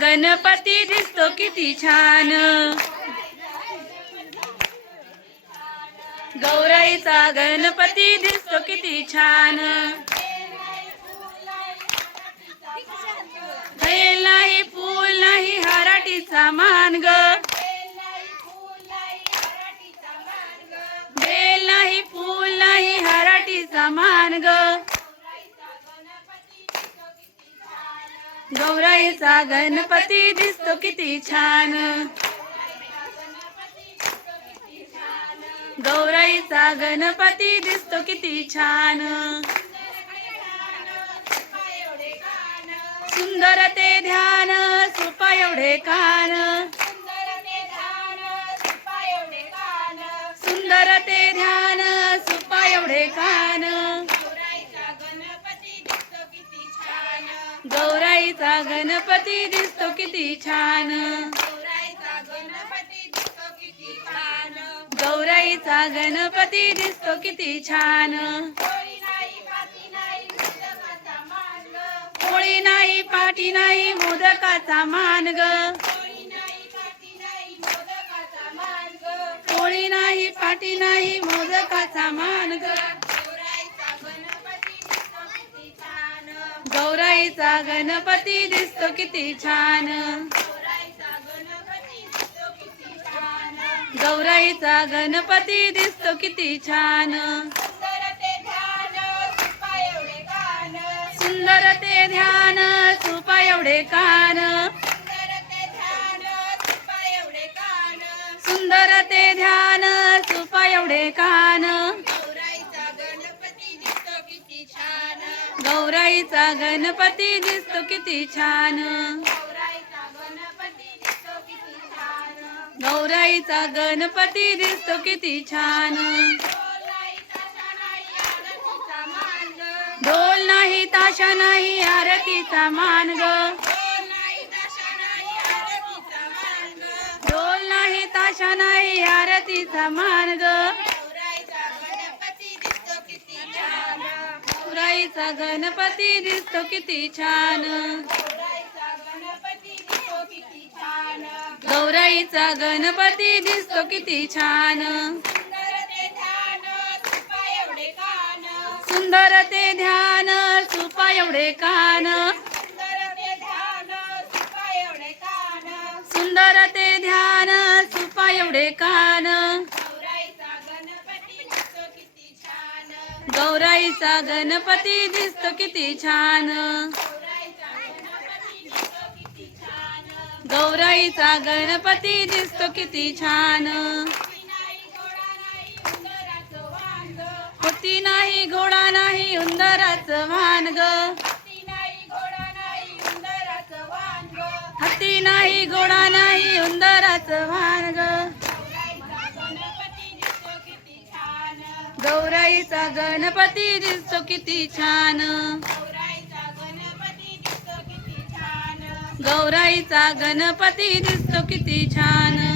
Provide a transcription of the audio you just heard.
गणपती दिसतो किती छान. गौराईचा गणपती दिसतो किती छान. बेल नाही फूल नाही हराटीचा मा गौराईचा गणपती दिसतो किती छान. गौराईचा गणपती दिसतो किती छान. सुंदर ते ध्यान सुपा एवढे कान. सुंदर ते ध्यान सुपा एवढे कान. गौराईचा गणपती दिसतो किती छान. गौराईचा गणपती दिसतो किती छान. पोळी नाही पाटी नाही मोदकाचा मान ग पोळी नाही पाटी नाही मोदकाचा मान ग गौराईचा गणपती दिसतो किती छान. गौराईचा गणपती दिसतो किती छान. सुंदर ते ध्यान सुपा एवढे कान. गौराईचा गणपती दिसतो किती छान. गौराईचा गणपती दिसतो किती छान. ढोल नाही ताशा नाही आरतीचा मान ग ढोल नाही ताशा नाही आरतीचा मान ग गौराईचा गणपती दिसतो किती छान. गौराईचा गणपती दिसतो किती छान. सुंदर ते ध्यान सुपा एवढे कान. सुंदर ते ध्यान सुपा एवढे कान. गौराईचा गणपती दिसतो किती छान. गौराईचा गणपती दिसतो किती छान. होती नाही घोडा नाही उंदराचं भान ग हत्ती नाही घोडा नाही उंदराचं भान ग गौराईचा गणपती दिसतो किती छान. गौराईचा गणपती दिसतो किती छान.